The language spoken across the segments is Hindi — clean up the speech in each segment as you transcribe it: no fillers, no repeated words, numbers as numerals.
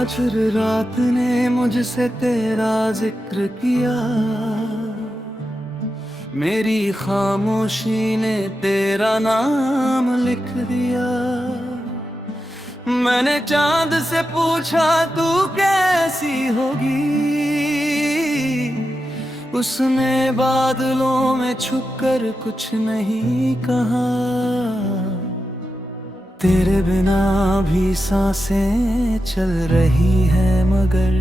आज रात ने मुझसे तेरा जिक्र किया, मेरी खामोशी ने तेरा नाम लिख दिया। मैंने चांद से पूछा तू कैसी होगी, उसने बादलों में छुपकर कुछ नहीं कहा। तेरे बिना भी सांसें चल रही है, मगर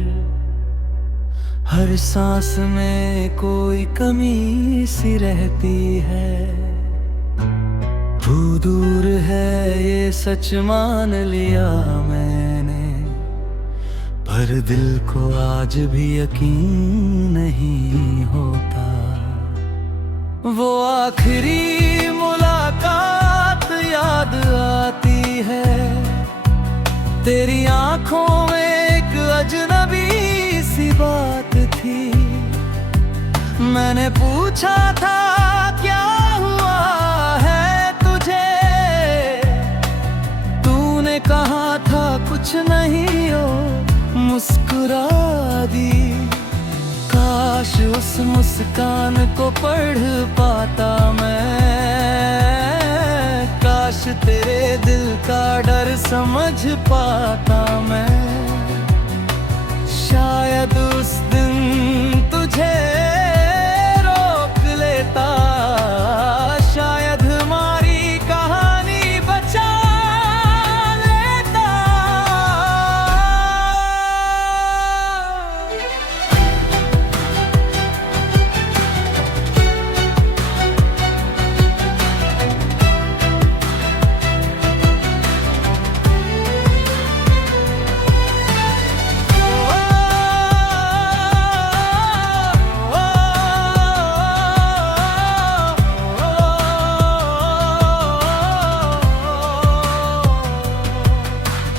हर सांस में कोई कमी सी रहती है। तू दूर है ये सच मान लिया मैंने, पर दिल को आज भी यकीन नहीं होता। वो आखिरी मुलाकात याद आती है, तेरी आंखों में एक अजनबी सी बात थी। मैंने पूछा था क्या हुआ है तुझे, तूने कहा था कुछ नहीं हो, मुस्कुरा दी। काश उस मुस्कान को पढ़ पाता मैं, काश तेरे दिल का डर समझ पाता मैं। शायद उस दिन तुझे रोक लेता, शायद हमारी कहानी बचा लेता।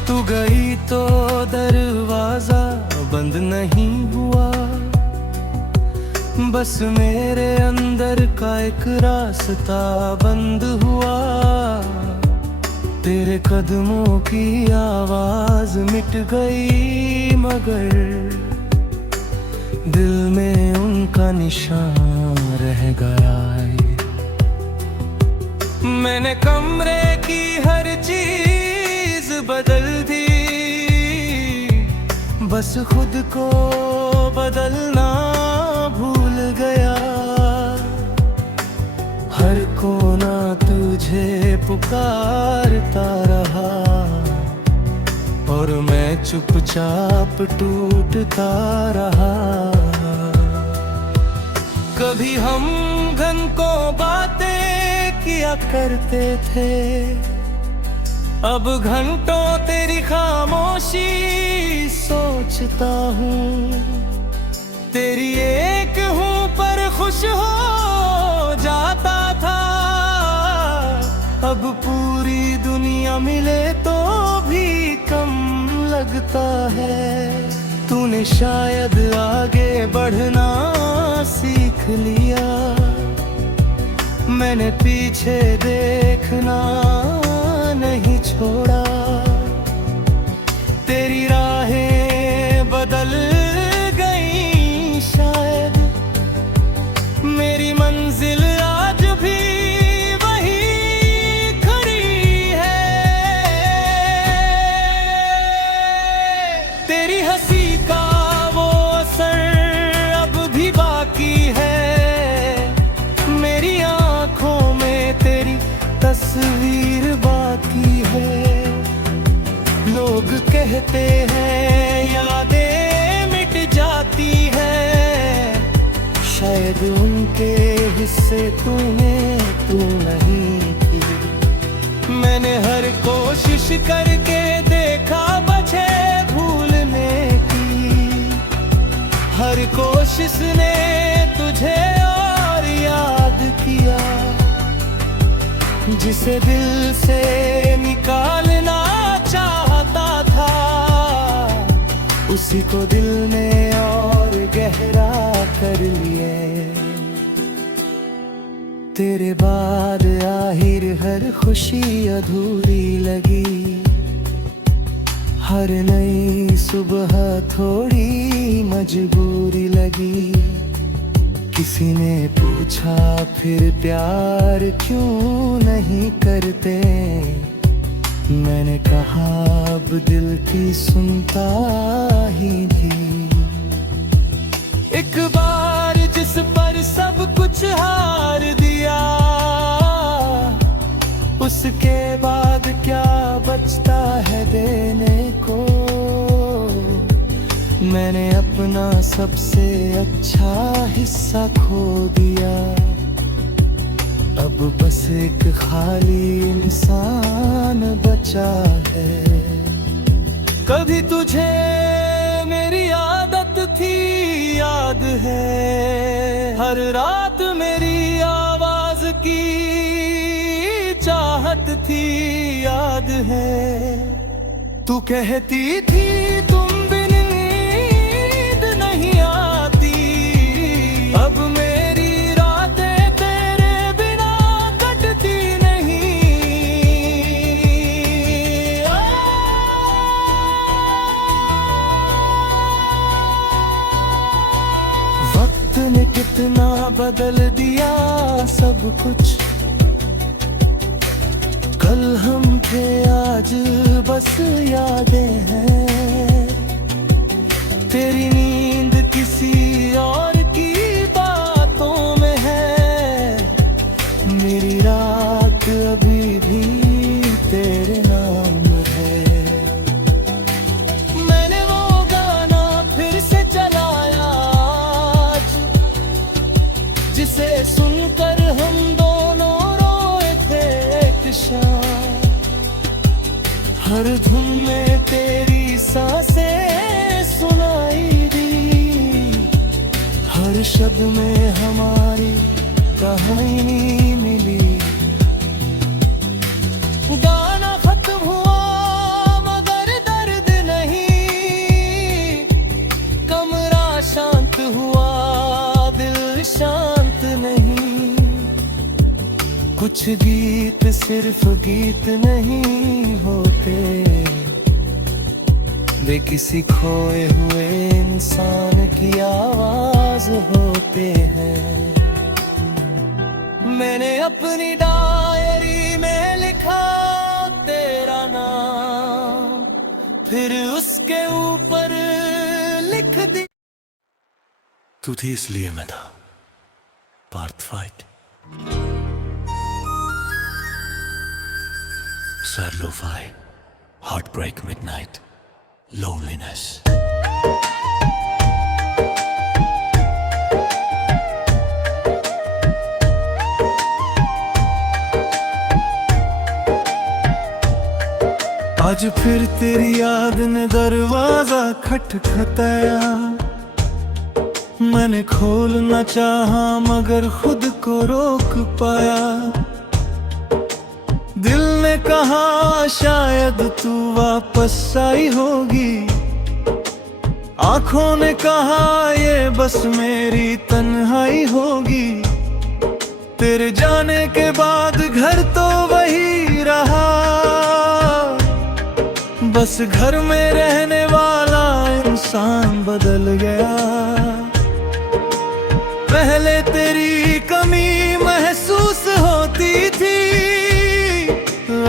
तू गई तो दरवाजा बंद नहीं हुआ, बस मेरे अंदर का एक रास्ता बंद हुआ। तेरे कदमों की आवाज मिट गई, मगर दिल में उनका निशान रह गया है। मैंने कमरे की हर चीज बदल दी, बस खुद को बदलना भूल गया। हर कोना तुझे पुकारता रहा, और मैं चुपचाप टूटता रहा। कभी हम घंटों बातें किया करते थे, अब घंटों तेरी खामोशी सोचता हूँ। तेरी एक हूँ पर खुश हो जाता था, अब पूरी दुनिया मिले तो भी कम लगता है। तूने शायद आगे बढ़ना सीख लिया, मैंने पीछे देखना नहीं छोड़ा। तेरी राहें बदल गई, शायद मेरी मंजिल आज भी वही खड़ी है। तेरी हंसी का वो असर अब भी बाकी है, मेरी आंखों में तेरी तस्वीर बाकी है। लोग कहते हैं यादें मिट जाती है, शायद उनके हिस्से तू नहीं थी। मैंने हर कोशिश करके देखा बचे भूलने की, हर कोशिश ने तुझे और याद किया। जिसे दिल से निकालना चाहता था, उसी को दिल ने और गहरा कर लिए। तेरे बाद आखिर हर खुशी अधूरी लगी, हर नई सुबह थोड़ी मजबूरी लगी। किसी ने पूछा फिर प्यार क्यों नहीं करते। मैंने कहा अब दिल की सुनता ही थी। एक बार जिस पर सब कुछ हार दिया, उसके बाद क्या बचता है देने को। मैंने अपना सबसे अच्छा हिस्सा खो दिया। अब बस एक खाली इंसान बचा है। कभी तुझे मेरी आदत थी याद है, हर रात मेरी आवाज की चाहत थी याद है। तू कहती थी तुम बिन नींद नहीं आती, अब मेरी रातें तेरे बिना कटती नहीं। वक्त ने कितना बदल दिया सब कुछ। कल हम थे आज बस यादें हैं। तेरी नींद किसी और की बातों में है। मेरी रात अभी भी तेरे नाम है। मैंने वो गाना फिर से चलाया आज, जिसे सुनकर हम दोनों रोए थे एक शाम। हर धुन में तेरी सांसें सुनाई दी, हर शब्द में हमारी कहानी मिली। गाना खत्म हुआ मगर दर्द नहीं, कमरा शांत हुआ दिल शांत नहीं। कुछ गीत सिर्फ गीत नहीं होते, वे किसी खोए हुए इंसान की आवाज होते हैं। मैंने अपनी डायरी में लिखा तेरा नाम, फिर उसके ऊपर लिख दी। तू थी इसलिए मैं था। Part 5। Sad lo-fi, heartbreak midnight, loneliness. आज फिर तेरी याद ने दरवाजा खटखटाया। मैंने खोलना चाहा मगर खुद को रोक पाया। दिल ने कहा शायद तू वापस आई होगी, आंखों ने कहा ये बस मेरी तन्हाई होगी। तेरे जाने के बाद घर तो वही रहा, बस घर में रहने वाला इंसान बदल गया। पहले तेरी कमी महसूस होती थी,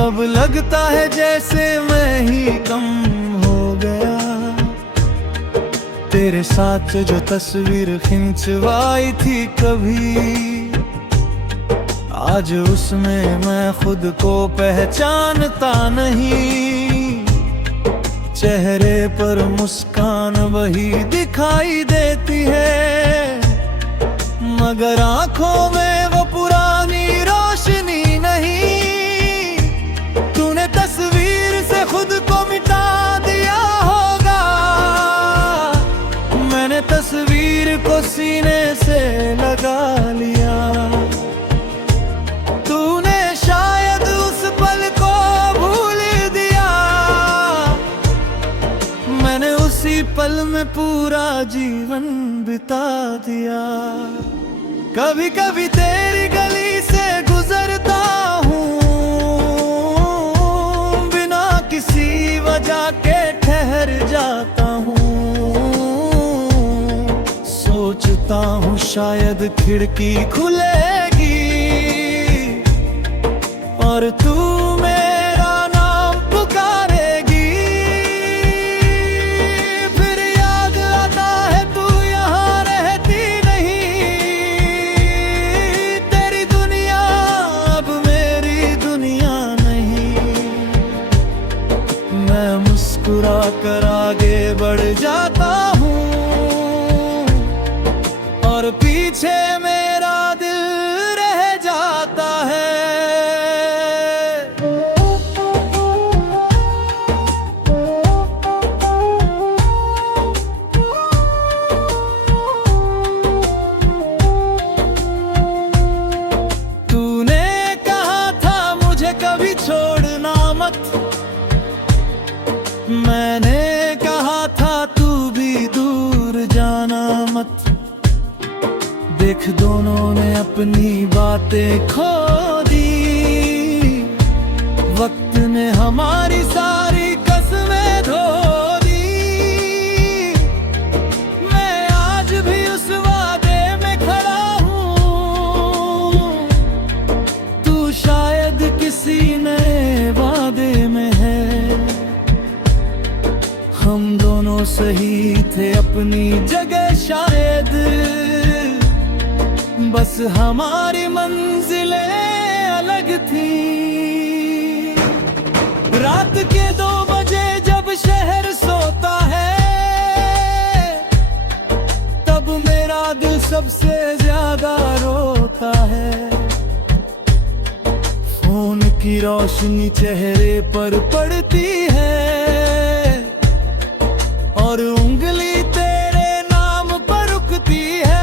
अब लगता है जैसे मैं ही कम हो गया। तेरे साथ जो तस्वीर खिंचवाई थी कभी, आज उसमें मैं खुद को पहचानता नहीं। चेहरे पर मुस्कान वही दिखाई देती है, मगर आंखों में वो पुरानी रोशनी नहीं। तूने तस्वीर से खुद को मिटा दिया होगा, मैंने तस्वीर को सीने से लगा लिया। तूने शायद उस पल को भूल दिया, मैंने उसी पल में पूरा जीवन बिता दिया। कभी कभी तेरी गली से गुजरता हूँ, बिना किसी वजह के सोचता हूँ शायद खिड़की खुलेगी और तू मेरा नाम पुकारेगी। फिर याद आता है तू यहाँ रहती नहीं, तेरी दुनिया अब मेरी दुनिया नहीं। मैं मुस्कुरा कर आगे बढ़ जाता हूँ और पीछे मेरा दिल रह जाता है। तूने कहा था मुझे कभी छोड़ना मत, मैंने कहा था तू भी दूर जाना मत। देख दोनों ने अपनी बातें खो दी, वक्त ने हमारी सारी कसमें धो दी। मैं आज भी उस वादे में खड़ा हूँ, तू शायद किसी नए वादे में है। हम दोनों सही थे अपनी जगह शायद, बस हमारी मंजिलें अलग थी। रात के 2 बजे जब शहर सोता है, तब मेरा दिल सबसे ज्यादा रोता है। फोन की रोशनी चेहरे पर पड़ती है और उंगली तेरे नाम पर रुकती है।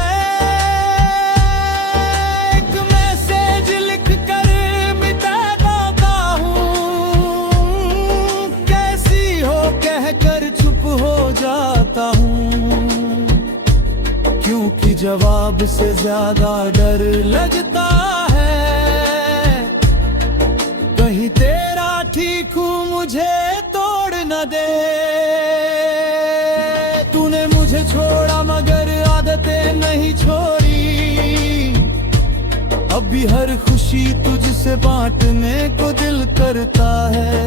क्योंकि जवाब से ज्यादा डर लगता है, कहीं तेरा ठीक हूँ मुझे तोड़ न दे। तूने मुझे छोड़ा मगर आदतें नहीं छोड़ी, अब भी हर खुशी तुझसे बांटने को दिल करता है।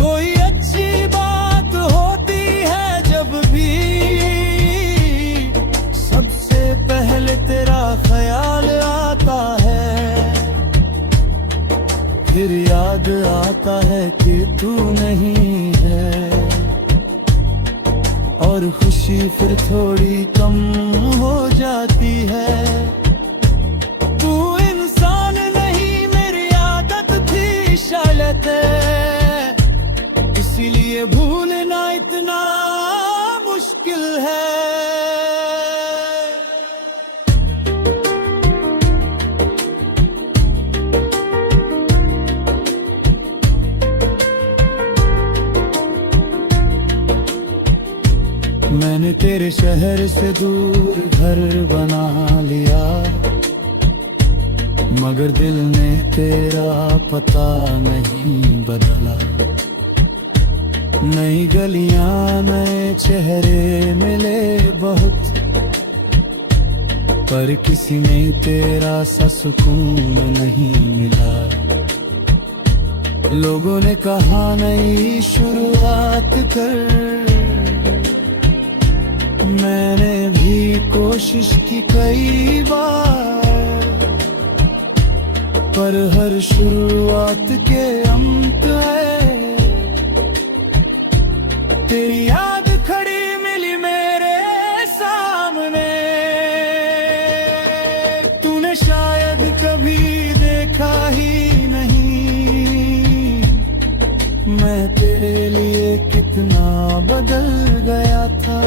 कोई अच्छी बात होती है जब भी, सबसे पहले तेरा ख्याल आता है। फिर याद आता है कि तू नहीं है और खुशी फिर थोड़ी कम हो जाती है। तू इंसान नहीं मेरी आदत थी शायद, इसीलिए भूलना इतना मुश्किल है। मैंने तेरे शहर से दूर घर बना लिया, मगर दिल ने तेरा पता नहीं बदला। नई गलियां नए चेहरे मिले बहुत, पर किसी में तेरा सा सुकून नहीं मिला। लोगों ने कहा नई शुरुआत कर, मैंने भी कोशिश की कई बार, पर हर शुरुआत के अंत है। तेरी याद खड़ी मिली मेरे सामने, तूने शायद कभी देखा ही नहीं, मैं तेरे लिए कितना बदल गया था।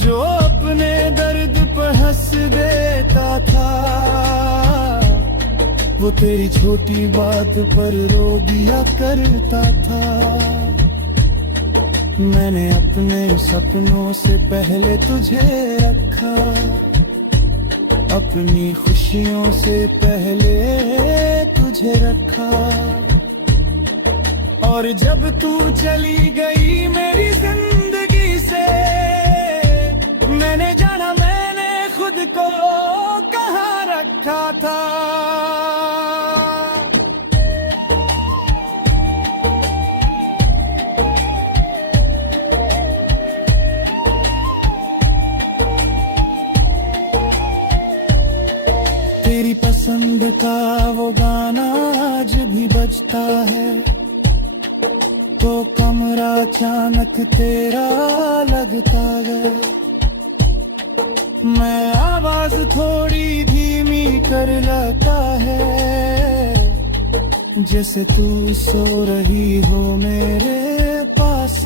जो अपने दर्द पर हंस देता था, वो तेरी छोटी बात पर रो दिया करता था। मैंने अपने सपनों से पहले तुझे रखा, अपनी खुशियों से पहले तुझे रखा। और जब तू चली गई मेरी जिंदगी से, रखा था। तेरी पसंद का वो गाना आज भी बजता है, तो कमरा अचानक तेरा लगता गया। मैं आवाज थोड़ी धीमी कर लगता है, जैसे तू सो रही हो मेरे पास।